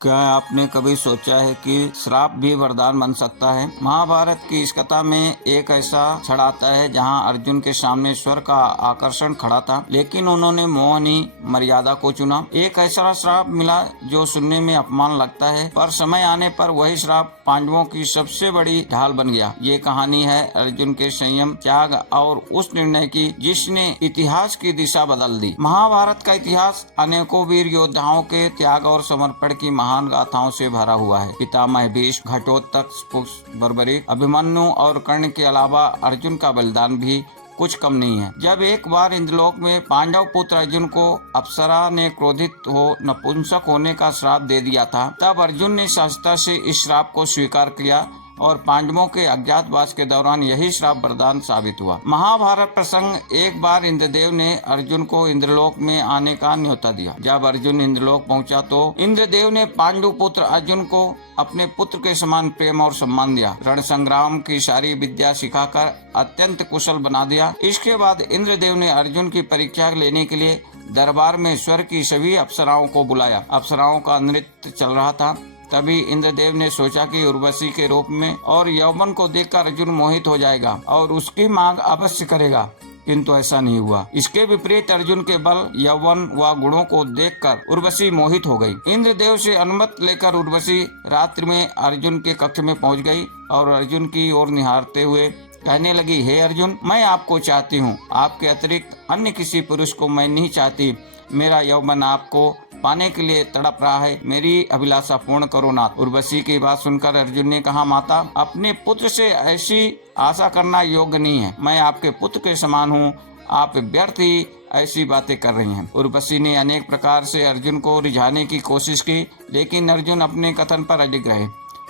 क्या आपने कभी सोचा है कि श्राप भी वरदान बन सकता है? महाभारत की इस कथा में एक ऐसा क्षण आता है जहां अर्जुन के सामने स्वर का आकर्षण खड़ा था, लेकिन उन्होंने मोहनी मर्यादा को चुना। एक ऐसा श्राप मिला जो सुनने में अपमान लगता है, पर समय आने पर वही श्राप पांडवों की सबसे बड़ी ढाल बन गया। ये कहानी है अर्जुन के संयम, त्याग और उस निर्णय की जिसने इतिहास की दिशा बदल दी। महाभारत का इतिहास अनेकों वीर योद्धाओं के त्याग और समर्पण की महान गाथाओं से भरा हुआ है। पितामह भीष्म, घटोत्कच, बर्बरीक, अभिमन्यु और कर्ण के अलावा अर्जुन का बलिदान भी कुछ कम नहीं है। जब एक बार इंद्रलोक में पांडव पुत्र अर्जुन को अप्सरा ने क्रोधित हो नपुंसक होने का श्राप दे दिया था, तब अर्जुन ने सहजता से इस श्राप को स्वीकार किया और पांडवों के अज्ञातवास के दौरान यही श्राप वरदान साबित हुआ। महाभारत प्रसंग, एक बार इंद्रदेव ने अर्जुन को इंद्रलोक में आने का न्योता दिया। जब अर्जुन इंद्रलोक पहुंचा तो इंद्रदेव ने पांडु पुत्र अर्जुन को अपने पुत्र के समान प्रेम और सम्मान दिया। रण संग्राम की सारी विद्या सिखाकर अत्यंत कुशल बना दिया। इसके बाद इंद्रदेव ने अर्जुन की परीक्षा लेने के लिए दरबार में स्वर की सभी अप्सराओं को बुलाया। अप्सराओं का नृत्य चल रहा था। तभी इंद्रदेव ने सोचा कि उर्वशी के रूप में और यौवन को देखकर अर्जुन मोहित हो जाएगा और उसकी मांग अवश्य करेगा, किंतु ऐसा नहीं हुआ। इसके विपरीत अर्जुन के बल, यौवन व गुणों को देखकर उर्वशी मोहित हो गई। इंद्रदेव से अनुमति लेकर उर्वशी रात्रि में अर्जुन के कक्ष में पहुंच गई और अर्जुन की ओर निहारते हुए कहने लगी, हे अर्जुन, मैं आपको चाहती हूँ। आपके अतिरिक्त अन्य किसी पुरुष को मैं नहीं चाहती। मेरा यौवन आपको पाने के लिए तड़प रहा है। मेरी अभिलाषा पूर्ण करो नाथ। उर्वशी की बात सुनकर अर्जुन ने कहा, माता, अपने पुत्र से ऐसी आशा करना योग्य नहीं है। मैं आपके पुत्र के समान हूँ। आप व्यर्थ ही ऐसी बातें कर रही हैं। उर्वशी ने अनेक प्रकार से अर्जुन को रिझाने की कोशिश की, लेकिन अर्जुन अपने कथन पर अडिग रहे।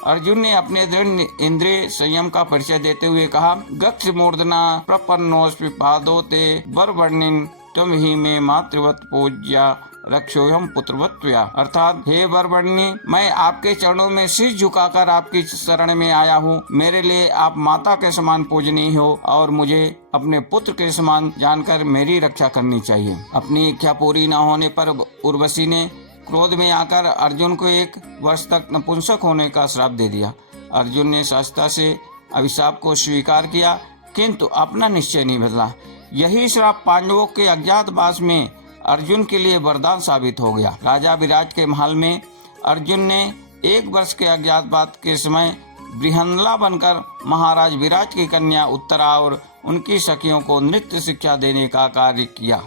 अर्जुन ने अपने दृढ़ इंद्रिय संयम का परिचय देते हुए कहा, गक्ष मूर्धना प्रपन्नोस्मि पादोते वरवर्णिन तुम ही में मातृवत पूज्या रक्षोयम पुत्रवत्वया। अर्थात, हे वरवर्णि, मैं आपके चरणों में शीश झुकाकर आपकी शरण में आया हूँ। मेरे लिए आप माता के समान पूजनीय हो और मुझे अपने पुत्र के समान जानकर मेरी रक्षा करनी चाहिए। अपनी इच्छा पूरी न होने पर उर्वशी ने क्रोध में आकर अर्जुन को 1 वर्ष तक नपुंसक होने का श्राप दे दिया। अर्जुन ने सहजता से अभिशाप को स्वीकार किया, किंतु अपना निश्चय नहीं बदला। यही श्राप पांडवों के अज्ञातवास में अर्जुन के लिए वरदान साबित हो गया। राजा विराट के महल में अर्जुन ने 1 वर्ष के अज्ञातवास के समय बृहन्नला बनकर महाराज विराट की कन्या उत्तरा और उनकी सखियों को नृत्य शिक्षा देने का कार्य किया।